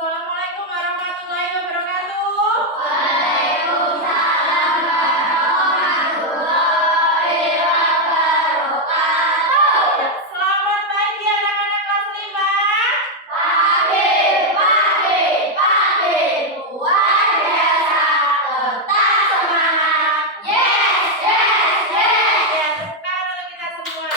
Assalamualaikum warahmatullahi wabarakatuh. Waalaikumsalam warahmatullahi wabarakatuh. Selamat pagi anak-anak kelas 5. Pagi. Luar biasa, tetap semangat. Yes. Ya, tepuk tangan untuk kita semua.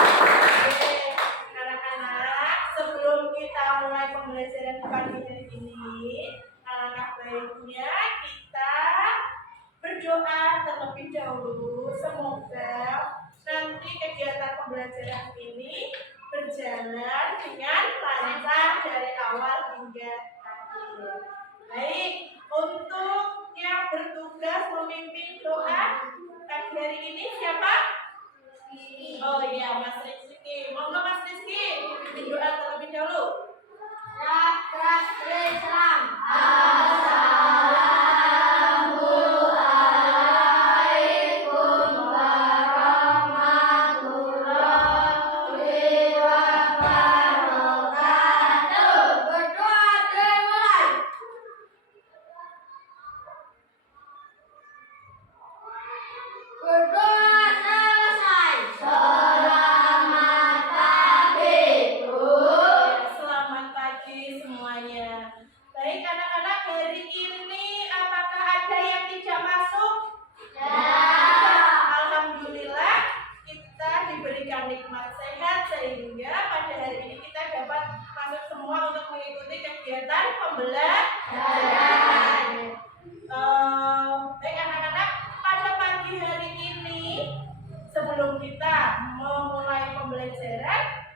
Oke, anak-anak, sebelum kita mulai pembelajaran pagi hari ini, alangkah baiknya kita berdoa terlebih dahulu. Semoga nanti kegiatan pembelajaran ini berjalan dengan lancar dari awal hingga akhir. Baik, untuk yang bertugas memimpin doa pagi hari ini siapa? Oh iya, Mas Rizky. Monggo Mas Rizky, pimpin doa terlebih dahulu. Assalamualaikum warahmatullahi wabarakatuh. Berdoa dimulai. Berdoa selesai. Selamat pagi, Bu. Selamat pagi semuanya. Baik anak-anak, hari ini apakah ada yang tidak masuk? Alhamdulillah kita diberikan nikmat sehat sehingga pada hari ini kita dapat masuk semua untuk mengikuti kegiatan pembelajaran. Baik anak-anak, pada pagi hari ini sebelum kita memulai pembelajaran,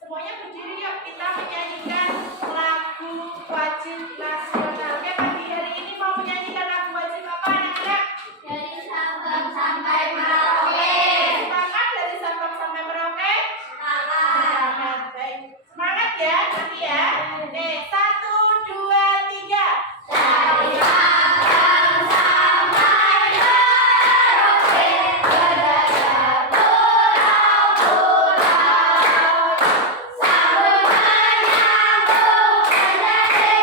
semuanya berdiri yuk, kita menyanyikan lagu wajib nasional. Oke, pagi hari ini mau menyanyikan lagu wajib apa anak-anak? Dari Sabang sampai Merauke. Semangat dari Sabang sampai Merauke. Semangat, baik. Semangat ya, nanti ya. Oke, 1, 2, 3. Dari Sabang sampai Merauke, beragam pulau-pulau, sambut menyambut menjadi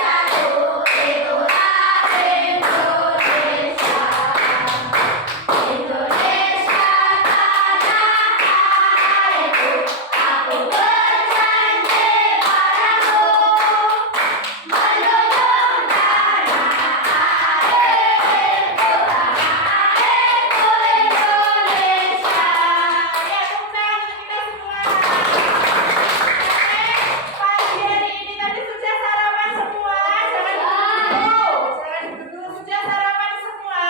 satu, itulah Indonesia. Indonesia tanah airku, aku berjanji padamu, menjunjung tanah airku Indonesia. Ya, tepuk tangan untuk kita semua. Pagi hari ini tadi sudah sarapan semua? Jangan duduk dulu. Sudah sarapan semua?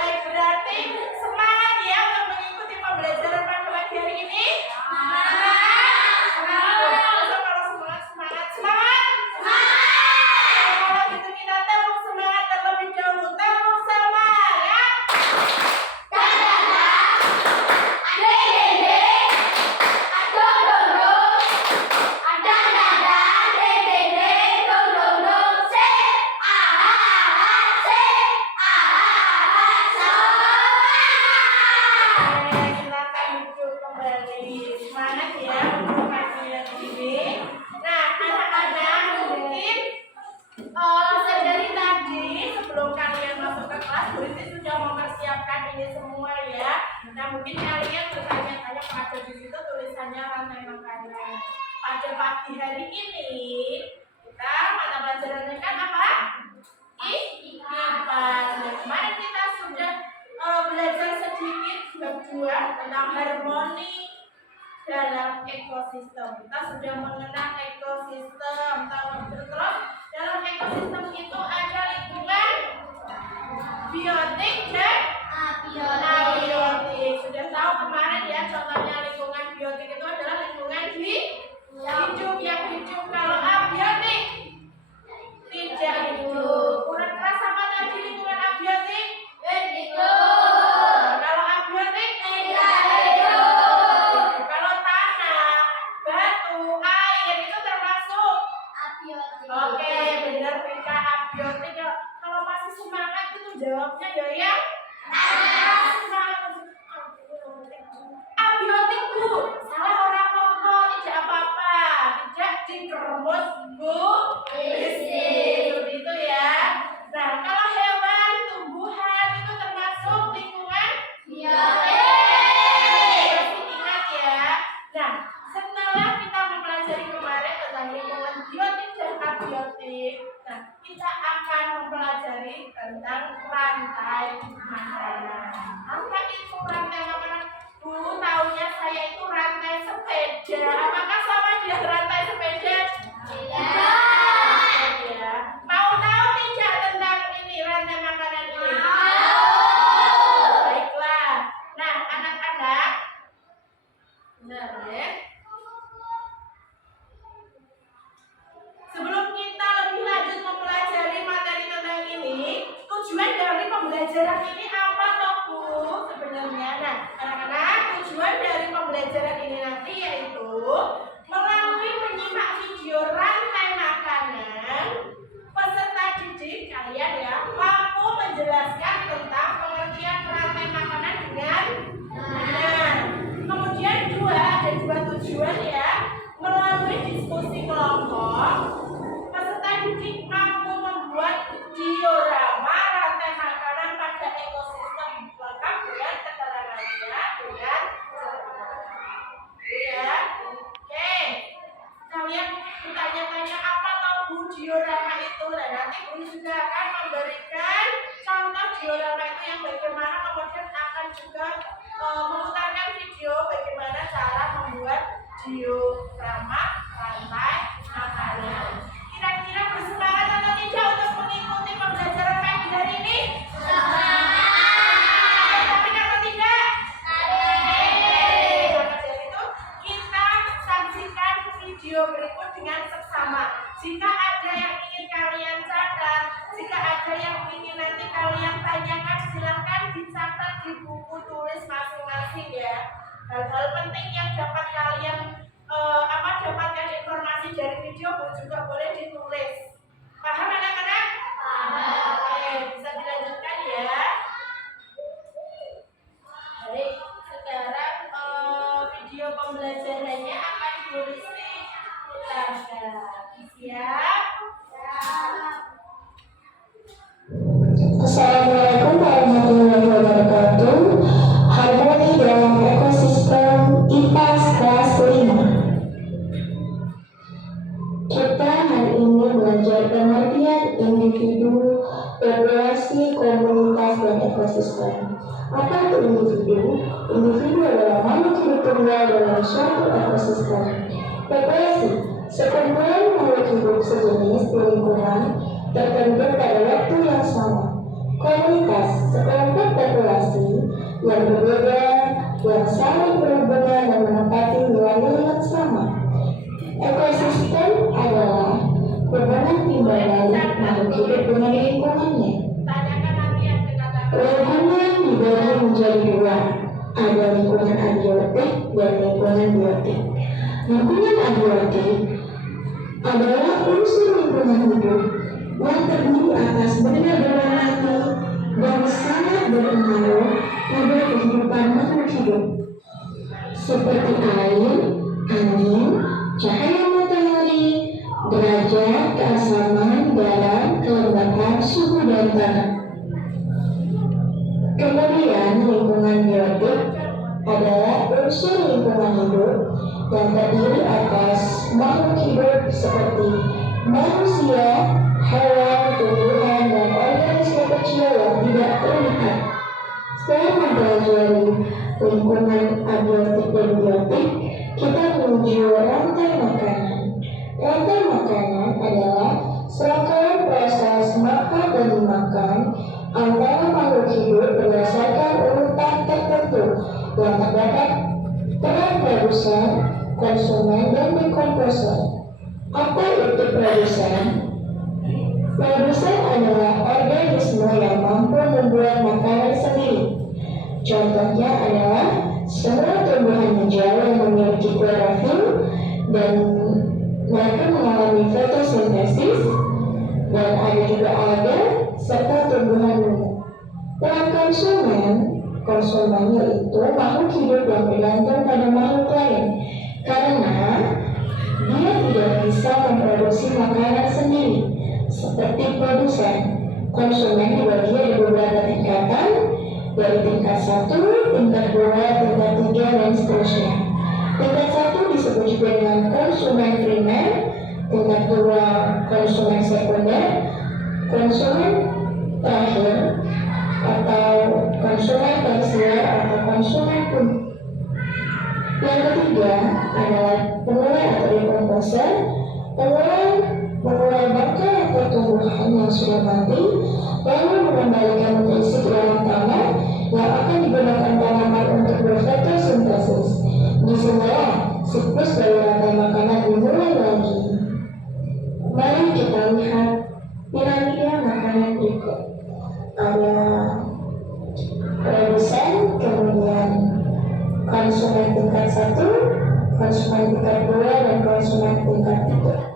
Baik, berarti semangat ya untuk mengikuti pembelajaran pada pagi hari ini. Kalau gitu kita tepuk semangat terlebih dahulu. Tepuk semangat. Silakan duduk kembali. Semangat ya untuk pagi hari ini. Nah, anak-anak mungkin dari tadi sebelum kalian masuk ke kelas, Bu Riti sudah mempersiapkan ini semua ya. Nah, mungkin kalian bertanya-tanya pada di situ tulisannya rantai makanan. Pada pagi hari ini kita mata pelajarannya kan apa? IPA. Nah, kemarin kita sudah belajar sedikit bab 2 tentang harmoni dalam ekosistem. Kita sudah mengenal ekosistem. Terus dalam ekosistem itu ada lingkungan biotik dan abiotik. Sudah tahu kemarin ya, contohnya lingkungan biotik itu adalah lingkungan hidup yang hidup. Kalau abiotik tidak hidup. Kurang keras apa tadi lingkungan abiotik? Kalau abiotik kalau tanah, batu, air itu termasuk. Oke, benar Vika, abiotik. Kalau masih semangat itu jawabnya ya. makanan. Apa itu rantai makanan? Dulu tahunya saya itu rantai sepeda. Apakah sama dia rantai sepeda? Tidak. Ya. Mau tahu tidak tentang ini rantai makanan ini? Baiklah. Nah, anak-anak, benar ya. Sebelum kita lebih lanjut mempelajari materi tentang ini, tujuan dari pembelajaran ini apa toh Bu? Sebenarnya, nah anak-anak, tujuan dari pembelajaran ini nanti yaitu melalui menyimak video rantai makanan, peserta didik kalian ya mampu menjelaskan tentang pengertian rantai makanan dengan benar. Kemudian ada dua tujuan ya, melalui diskusi kelompok, peserta didik mampu membuat diorama rantai makanan pada ekosistem lengkap dengan keterangannya dengan ya. Oke, kalian bertanya-tanya apa tahu Bu diorama itu? Nah, nanti Bu juga akan memberikan contoh diorama itu yang bagaimana, kemudian akan juga memutarkan video bagaimana cara membuat diorama rantai makanan. Kira-kira bersemangat atau tidak untuk mengikuti pembelajaran pagi hari ini? Semangat. Tapi atau tidak? Maka dari itu kita saksikan video berikut dengan seksama. Jika ada yang ingin kalian catat, jika ada yang ingin nanti kalian tanyakan, silahkan dicatat di buku tulis masing-masing ya. Hal-hal penting yang dapat kalian dapatkan informasi dari video juga boleh ditulis. Paham anak-anak? Paham. Oke, bisa dilanjutkan ya. Baik, sekarang video pembelajarannya akan Bu Risti putarkan. Siap? Assalamualaikum warahmatullahi wabarakatuh. Harmoni dalam ekosistem IPAS kelas 5. Kita hari ini belajar pengertian individu, populasi, komunitas, dan ekosistem. Apa itu individu? Individu adalah makhluk hidup tunggal dalam suatu ekosistem. Populasi, sekumpulan makhluk hidup sejenis di lingkungan tertentu pada waktu yang sama. Komunitas, sekelompok populasi yang berbeda, yang saling berhubungan dan menempati nilai-nilai yang sama. Ekosistem adalah hubungan timbal balik makhluk hidup dengan lingkungannya. Lingkungan dibagi menjadi dua, ada lingkungan abiotik dan lingkungan biotik. Lingkungan abiotik adalah unsur lingkungan hidup yang terdiri atas benda-benda mati dan sangat berpengaruh pada kehidupan makhluk hidup, seperti air, angin, cahaya matahari, derajat keasaman, garam, kelembapan, suhu, dan tanah. Kemudian lingkungan biotik adalah unsur lingkungan hidup yang terdiri atas makhluk hidup seperti manusia, hewan, tumbuhan, dan organisme kecil yang tidak terlihat. Setelah mempelajari lingkungan abiotik dan biotik, kita menuju rantai makanan. Rantai makanan adalah serangkaian proses makan dan dimakan antara makhluk hidup berdasarkan urutan tertentu yang terdapat peran produsen, konsumen, dan dekomposer. Apa itu produsen? Produsen adalah organisme yang mampu membuat makanan sendiri. Contohnya adalah semua tumbuhan hijau yang memiliki klorofil dan mereka mengalami fotosintesis, dan ada juga alga serta tumbuhan lumut. Peran konsumen yaitu makhluk hidup yang bergantung pada makhluk lain karena dia tidak bisa memproduksi makanan sendiri. Seperti produsen, konsumen dibagi ada beberapa tingkatan, dari tingkat 1, tingkat 2, tingkat 3, dan seterusnya. Tingkat 1 disebut juga dengan konsumen primer, tingkat 2 konsumen sekunder, konsumen terakhir atau konsumen tersier atau konsumen publik. Yang ketiga adalah pengurai atau decomposer. Mengurai bangkai atau tumbuhan yang sudah mati, lalu mengembalikan nutrisi ke dalam tanah yang akan digunakan tanaman untuk berfotosintesis. Disinilah siklus dari rantai makanan dimulai lagi. Mari kita lihat piramida makanan berikut. Ada produsen, kemudian konsumen tingkat 1, konsumen tingkat 2, dan konsumen tingkat 3.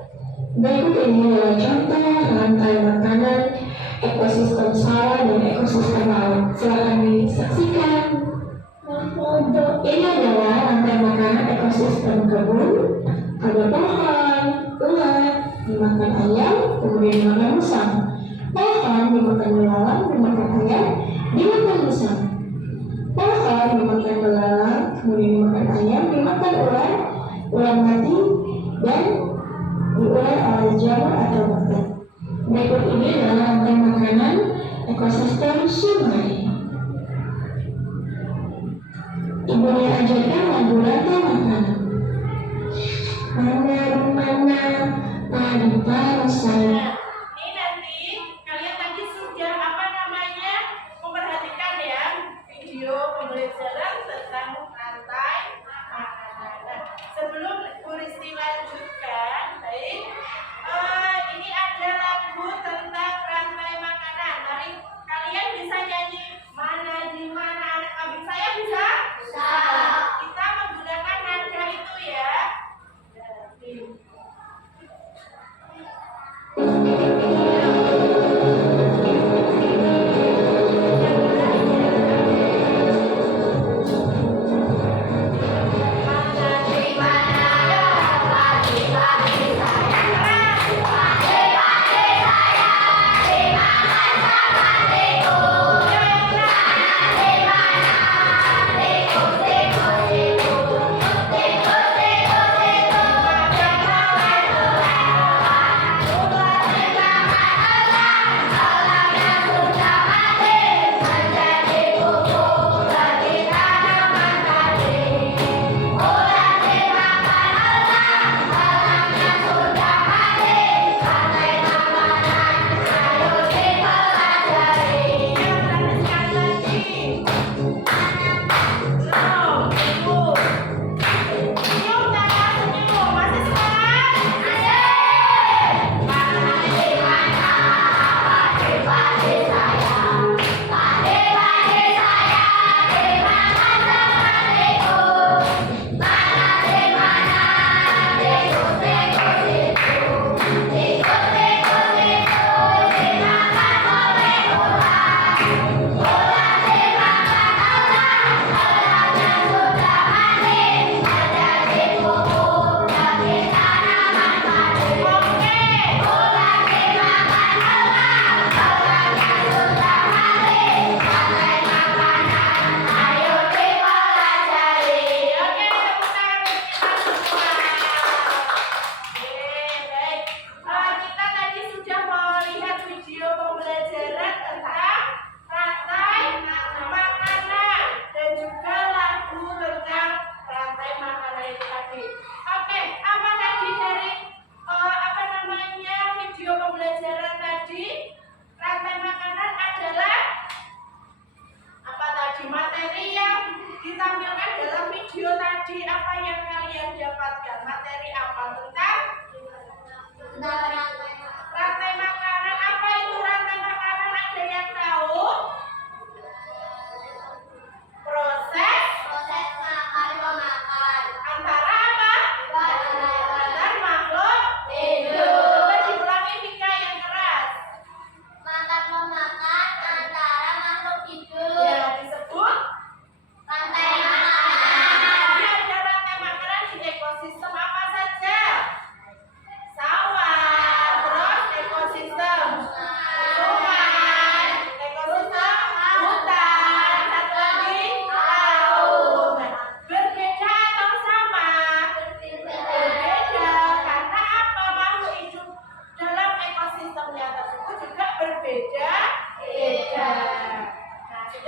Berikut ini adalah contoh rantai makanan ekosistem sawah dan ekosistem laut. Silahkan disaksikan. Ini adalah rantai makanan ekosistem kebun. Ada pohon, ulat, dimakan ayam, kemudian dimakan musang. Pohon dimakan belalang, dimakan ayam, dimakan musang. Pohon dimakan belalang, kemudian dimakan ayam, dimakan ulat mati, dan diurai oleh jamur atau bakteri. Berikut ini adalah rantai makanan ekosistem sungai. Ibu ajarkan lagu rantai makanan. Mana padi parasan. Ini nanti kalian tadi sudah memperhatikan ya video pembelajaran tentang rantai makanan. Nah, sebelum Bu Risti lanjutkan, baik, ini ada lagu tentang rantai makanan. Mari kalian bisa nyanyi mana di mana anak kambing saya bisa? Bisa. Kita menggunakan nada itu ya.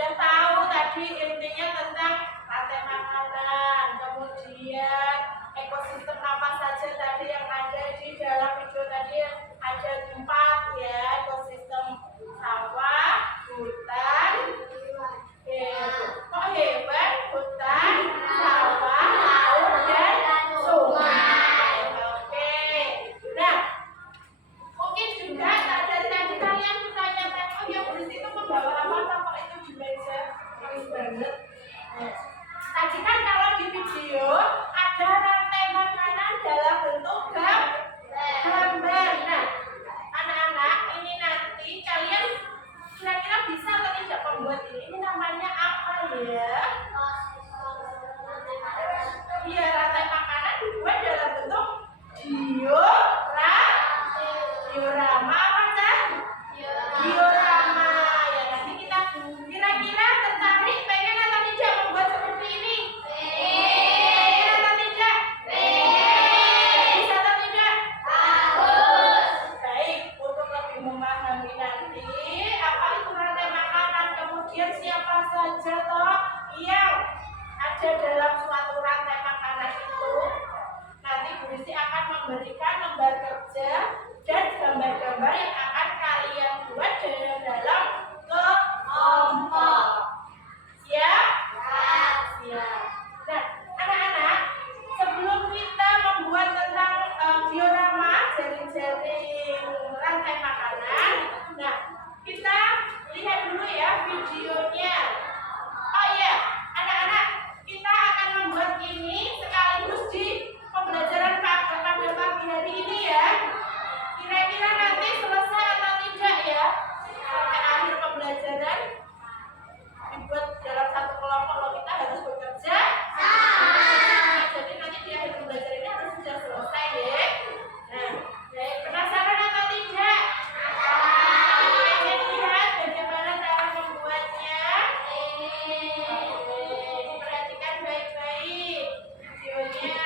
sudah tahu tadi intinya tentang rantai makanan, kemudian ekosistem apa saja tadi yang ada di dalam video tadi ada 4 ya, ekosistem sawah, hutan, kok hebat, hutan, sawah, laut, dan sungai. Oke, nah mungkin juga dari tadi kalian bertanya-tanya, oh yang di situ membawa apa kok itu di meja tulis banget. Nah, tadi kan kalau di video ada rantai makanan dalam bentuk gambar. Nah, anak-anak ini nanti kalian kira-kira bisa atau tidak membuat ini? Ini namanya apa ya? Iya, rantai makanan dibuat dalam bentuk diorama apa kan? Diorama. Ya nanti kita kira-kira tertarik pengen atau tidak membuat seperti ini? Pengen atau tidak? Bisa atau tidak? Baik, untuk lebih memahami nanti apa itu rantai makanan, kemudian siapa saja toh yang ada dalam suatu rantai makanan itu, nanti Bu Rizky akan memberikan lembar kerja dan gambar-gambar yang akan kalian buat dalam kelompok. Siap? Siap. Nah, anak-anak, sebelum kita membuat tentang diorama jaring-jaring rantai makanan, nah kita lihat dulu ya videonya. Oh iya, anak-anak, kita akan membuat ini sekaligus di pembelajaran pada pagi hari ini ya. Kira-kira nanti selesai atau tidak ya? Sampai akhir pembelajaran dibuat dalam satu kelompok loh, kita harus bekerja. Jadi nanti di akhir pembelajaran ini harus sudah selesai ya. Nah, baik, penasaran atau tidak? Ingin lihat bagaimana cara membuatnya? Perhatikan baik-baik videonya.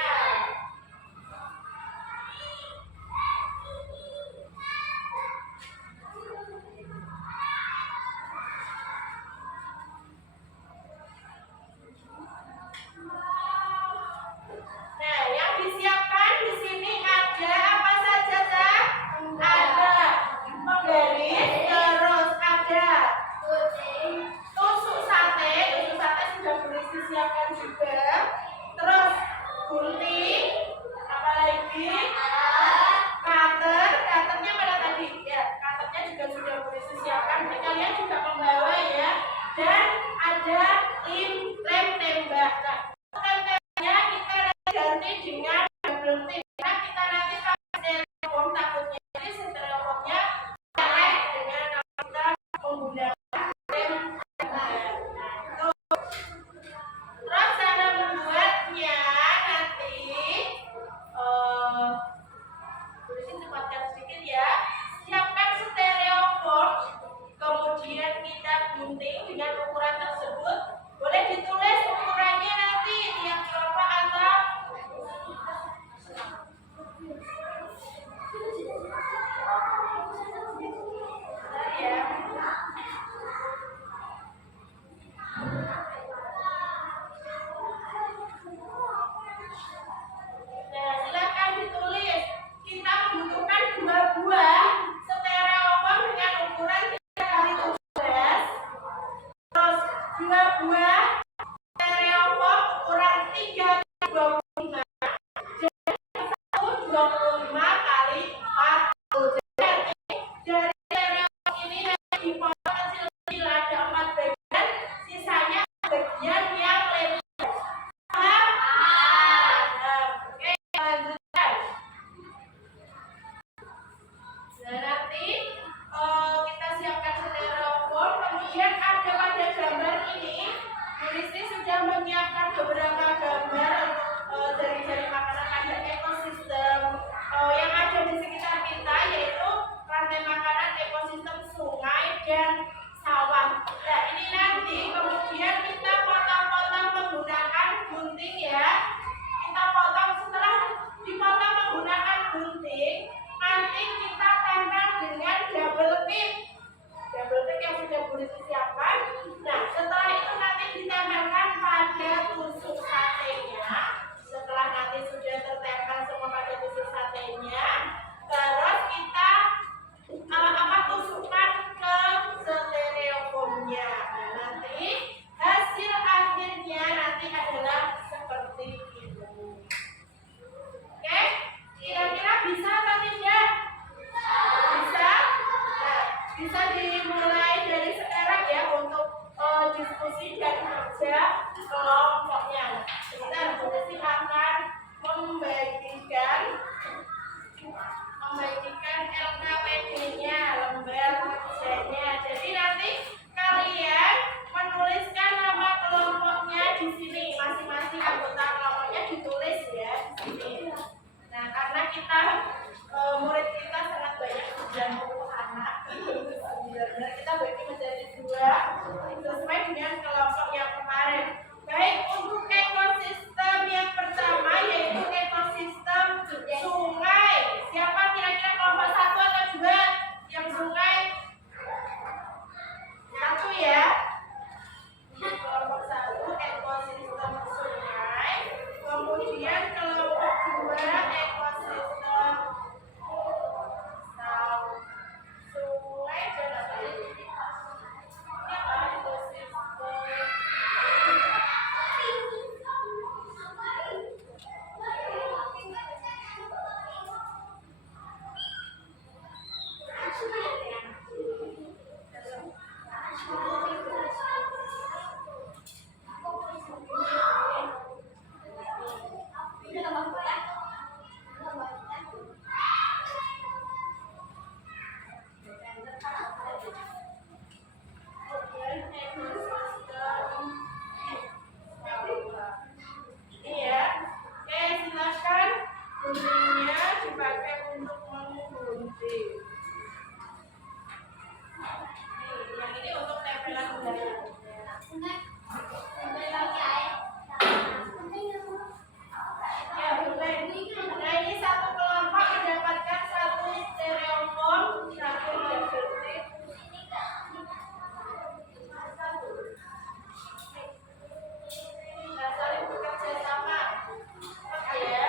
Nah, yang disiapkan di sini ada apa saja, Cak? Ada penggaris, terus ada tusuk sate sudah boleh disiapkan juga. Terus gunting, apa lagi? Cutternya mana tadi? Ya, cutternya juga sudah boleh disiapkan. Jadi kalian juga membawa ya. Dan ada lem tembak. Nah, lem tembaknya kita ganti dengan double tip. Karena kita nanti pakai styrofoam, takutnya jadi styrofoamnya jelek dengan kita menggunakan lem tembak. Terus cara membuatnya nanti tulisin cepatkan sedikit ya. Siapkan styrofoam, kemudian kita gunting dengan ukuran tersebut. Boleh ditulis ukurannya nanti tiap kelompok atau ya. Nah, silakan ditulis. Kita membutuhkan 2 buah styrofoam dengan ukuran 3x17. Terus 2 buah styrofoam ukuran 3x25. Jadi 125x40. Jadi dari styrofoam ini nanti dipotong kecil-kecil, ada 4 bagian, sisanya bagian yang lebar. Paham? Oke, lanjutkan. Nah, nanti kita siapkan styrofoam, kemudian ada pada gambar ini tulis saja kelompoknya. Sebentar, Bu Desi akan membagikan LKPD-nya, lembar kerjanya. Jadi nanti kalian menuliskan nama kelompoknya di sini, masing-masing anggota kelompoknya ditulis ya di sini. Nah, karena murid kita sangat banyak, 90 anak. Benar-benar kita bagi menjadi 2 sesuai dengan kelompok yang kemarin. Baik, untuk ekosistem yang pertama yaitu ekosistem sungai. Siapa kira-kira kelompok 1 atau 2 yang sungai? 1 ya. Kelompok 1 ekosistem sungai. Kemudian kelompok 2 ekosistem sungai dan apa lagi? Ini apa? Ekosistem ini ya. Oke, silakan guntingnya dipakai untuk menggunting. Nih, yang ini untuk tempelan udara. Ya, boleh. Nah, ini satu kelompok mendapatkan 1 stereofoam, 1 double tip. Nah, saling bekerja sama. Oke ya.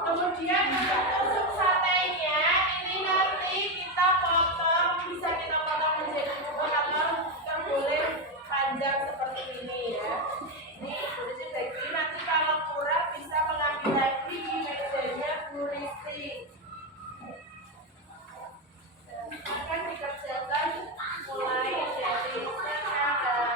Kemudian untuk tusuk satenya, ini nanti kita potong, bisa kita potong menjadi bubuk atau terboleh panjang seperti ini ya. Ini boleh bagi, nanti kalau kurang bisa mengambil lagi di mejanya Bu Risti. Akan dikerjakan mulai dari sekarang.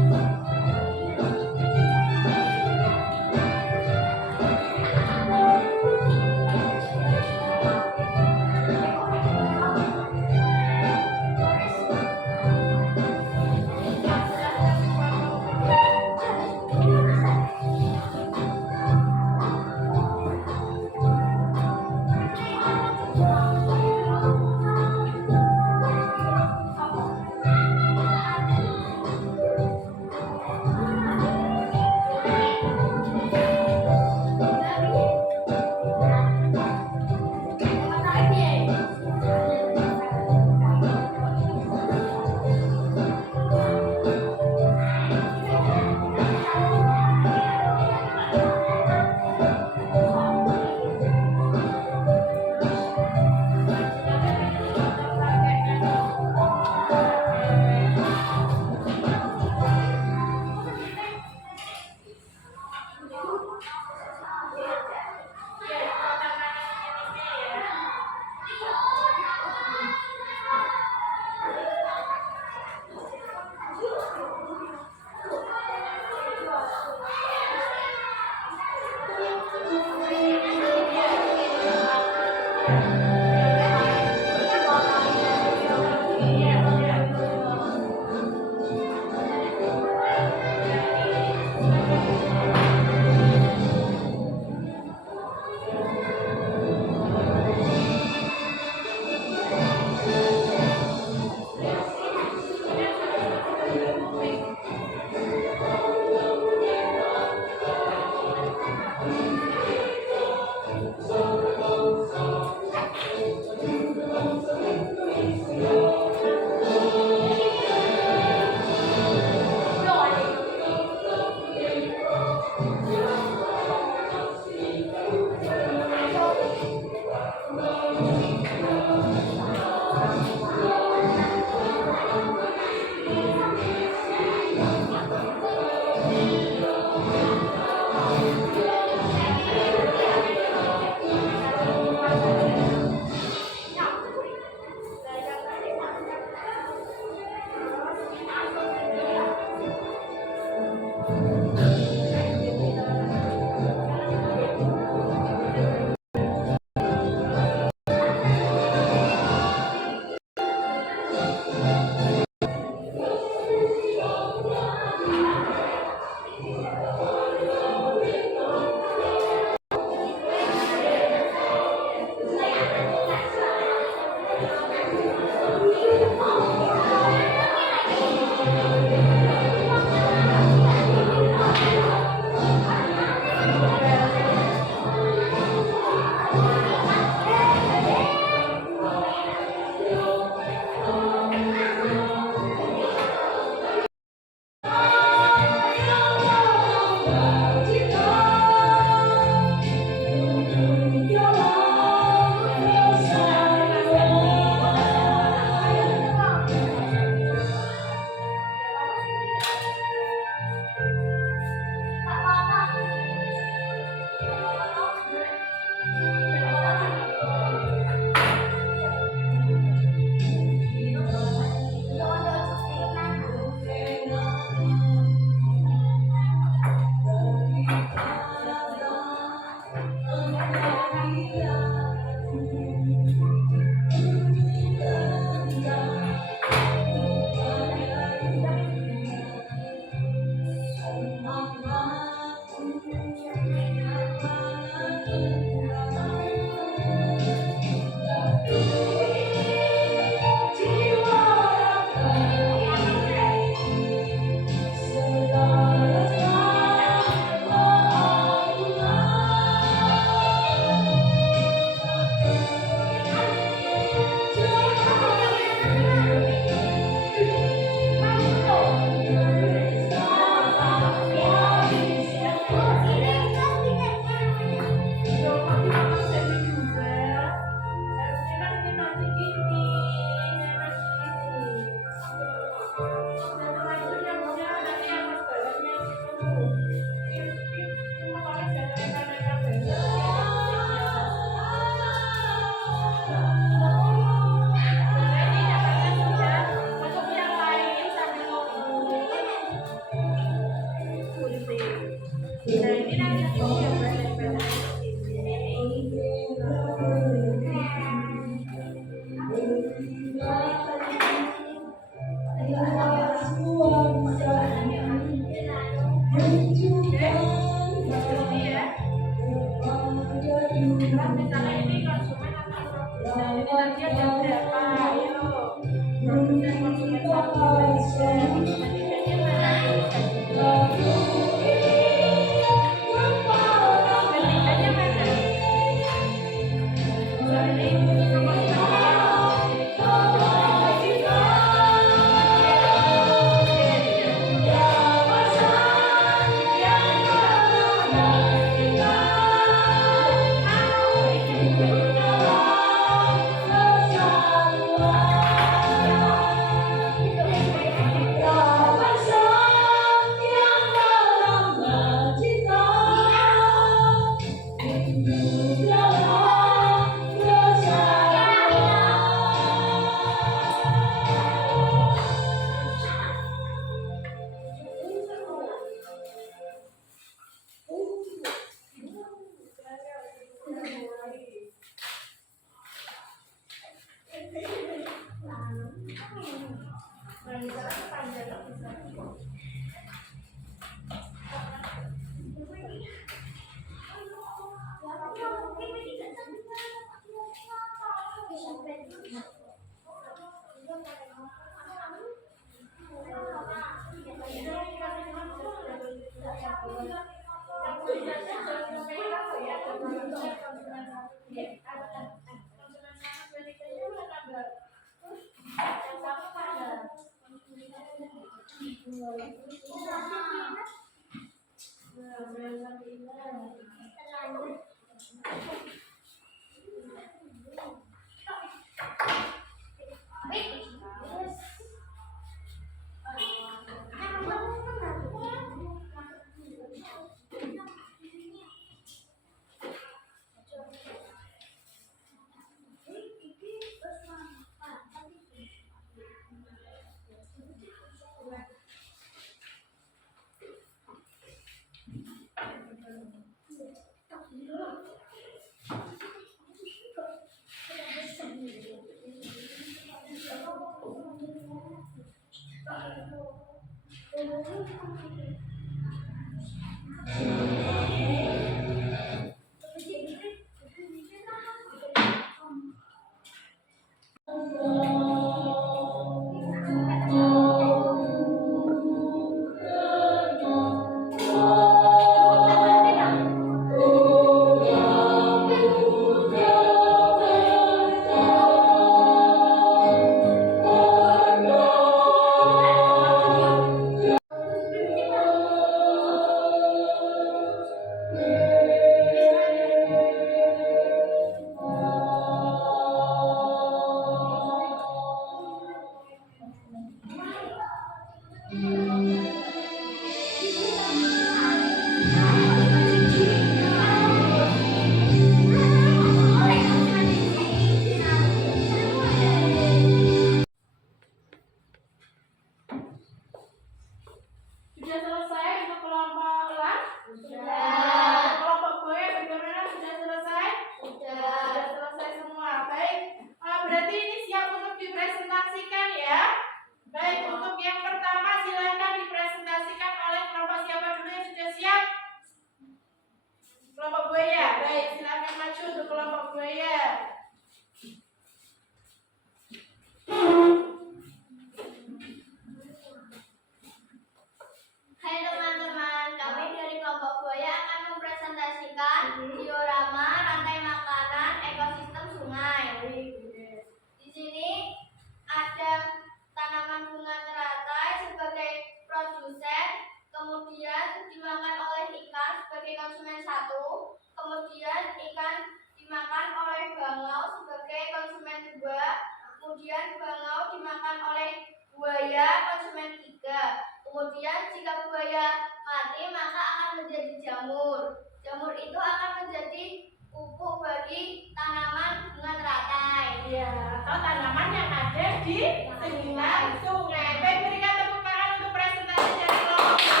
jamur. Jamur itu akan menjadi pupuk bagi tanaman bunga teratai. Ya, atau tanaman yang ada di sekitar sungai. Baik, berikan tepuk tangan untuk presentasi dari kelompok B.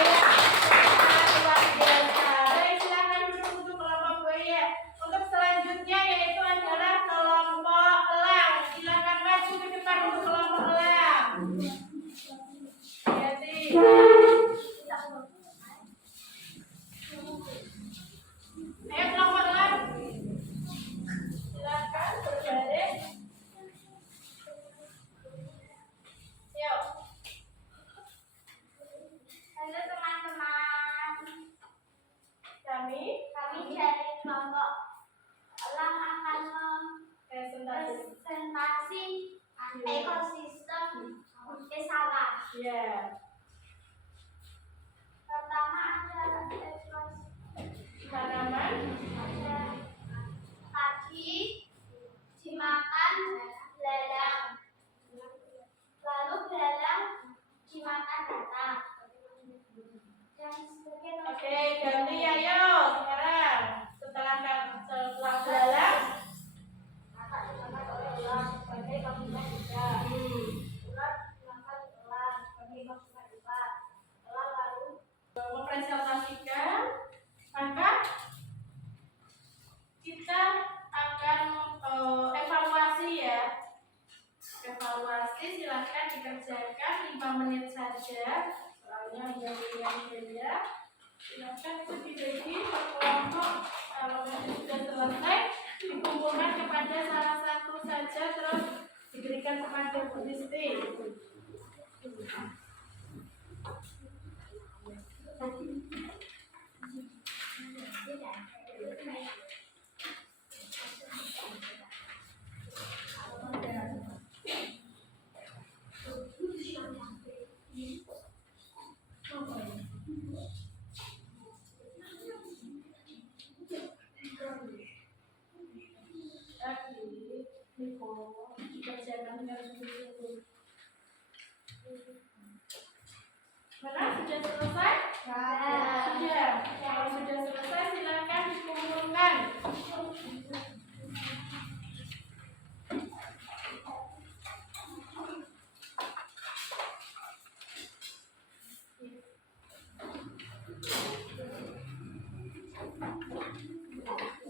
Luar biasa. Baik, silakan duduk untuk kelompok B ya. Untuk selanjutnya yaitu adalah kelompok elang. Silakan maju ke depan untuk kelompok elang. Hati-hati. Ayo kelompok elang. Silakan berbaring. Yuk. Halo teman-teman, Kami kami dari kelompok elang akan presentasi. presentasi ekosistem desa Elang. Ya. Pertama ada ekosistem Tanaman. ada padi, dimakan belalang. Lalu belalang dimakan batang. Dan sebagai Oke, ganti ya yuk. Sekarang setelah belalang. kakak dimakan oleh elang sebagai konsumen juga. Ular dimakan elang sebagai konsumen juga. Elang lalu Mempresentasikan, maka kita akan evaluasi ya. Evaluasi silahkan dikerjakan 5 menit saja. Soalnya yang saja. Silahkan itu dibagi per kelompok. Kalau sudah selesai, dikumpulkan kepada salah satu saja terus diberikan kepada Bu Risti. Mana sudah selesai? Sudah. Kalau sudah selesai silakan dikumpulkan.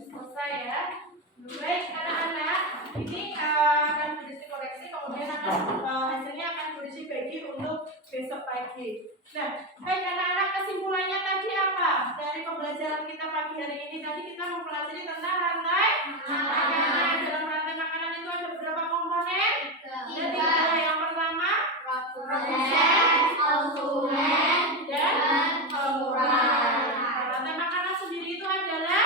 Selesai ya. Baik anak-anak, ini akan berisi koreksi, kemudian hasilnya akan berisi bagi untuk besok pagi. Nah, baik anak-anak, kesimpulannya tadi apa? Dari pembelajaran kita pagi hari ini tadi kita mempelajari tentang rantai makanan. Dalam rantai makanan itu ada berapa komponen? Ada 3. Yang pertama, produsen, konsumen, dan pengurang. rantai makanan sendiri itu adalah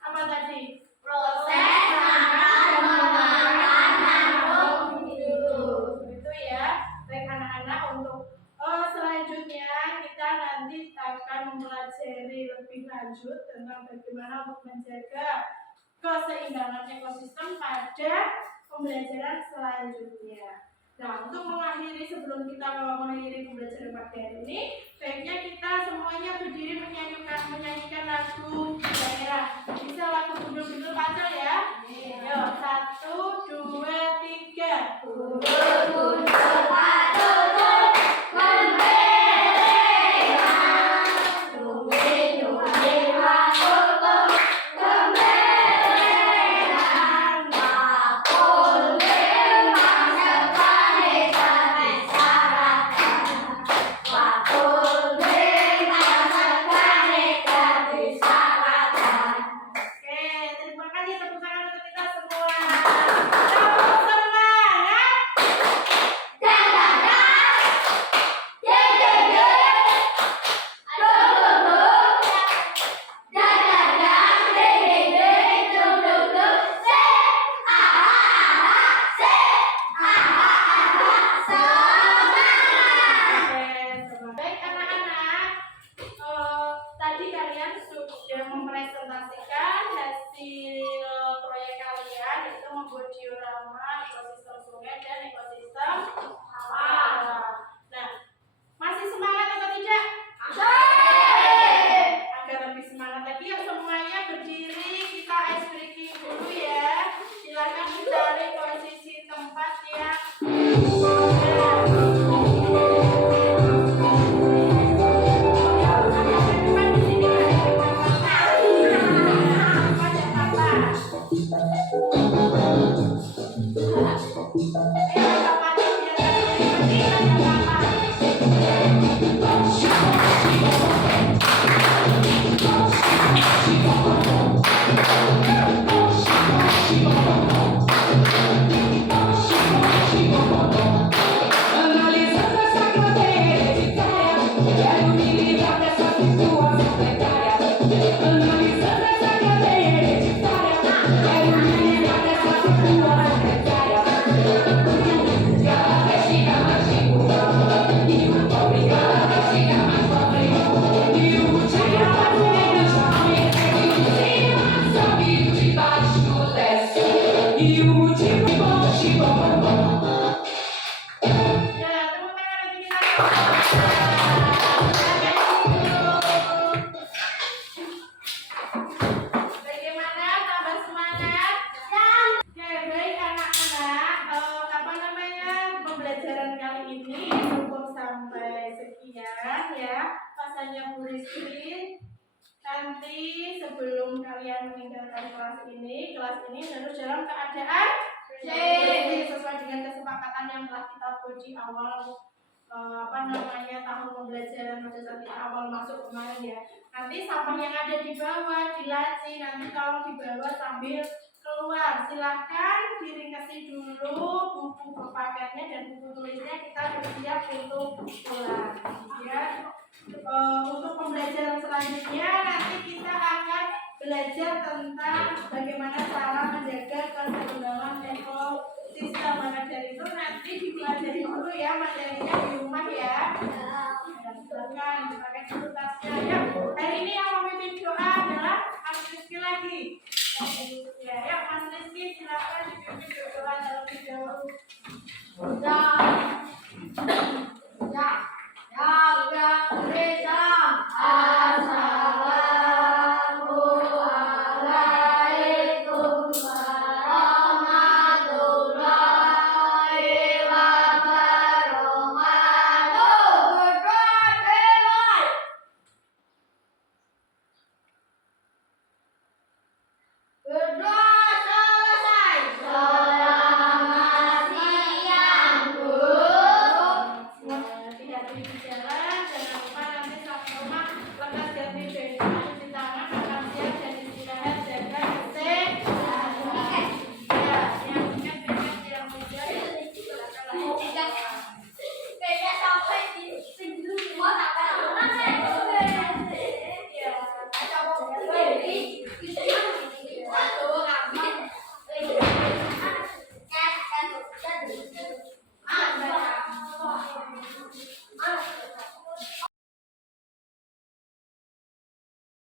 apa tadi? Proses makan, memakan, naruh hidup. Itu ya. Baik anak-anak, untuk selanjutnya kita nanti akan mempelajari lebih lanjut tentang bagaimana untuk menjaga keseimbangan ekosistem pada pembelajaran selanjutnya. Nah, untuk mengakhiri sebelum kita mengakhiri pembelajaran pagi hari ini, baiknya kita semuanya berdiri menyanyikan lagu daerah. Bisa lagu Gundul-Gundul Pacul ya? Yuk, 1, 2, 3. Gundul-gundul patut memberikan, nyuwih-nyuwih patut memberikan, makul memang sepanjang masyarakat, makul memang sepanjang masyarakat. Oke, terima kasih tepuk tangan untuk kita semua. Selamat semangat. Baik anak-anak, tadi kalian sudah mempresentasikan hasil proyek kalian, itu membuat diorama ekosistem sungai dan ekosistem alam. Nah, masih semangat atau tidak? Agar lebih semangat Analisando essa cadeia hereditária, quero me livrar dessa situação precária. Analisando essa cadeia hereditária, quero me livrar dessa situação precária. Cada vez fica mais rico, e o pobre cada vez fica mais pobre. E o motivo é menos jovem, sabe de baixo desce. E o motivo é bom, bagaimana tambah semangat? Oke, baik anak-anak. Apa namanya pembelajaran kali ini cukup sampai sekian ya. Rasanya Bu Rizky. Nanti sebelum kalian meninggalkan kelas ini harus dalam keadaan bersih sesuai dengan kesepakatan yang telah kita buat di awal tahun pembelajaran pada saat kita awal masuk kemarin ya. Nanti sampah yang ada di bawah dilaci, nanti tolong dibawa sambil keluar. Silahkan diringkesi dulu buku paketnya dan buku tulisnya, kita bersiap untuk pulang ya. Untuk pembelajaran selanjutnya nanti kita akan belajar tentang bagaimana cara menjaga keseimbangan ekosistem. Maka dari itu nanti dipelajari dulu ya materinya di rumah ya. Silakan dipakai dulu tasnya ya. Hari ini yang memimpin doa adalah Mas Rizky lagi. Ya, Mas Rizky silakan dipimpin doa terlebih dahulu. Tidak berbicara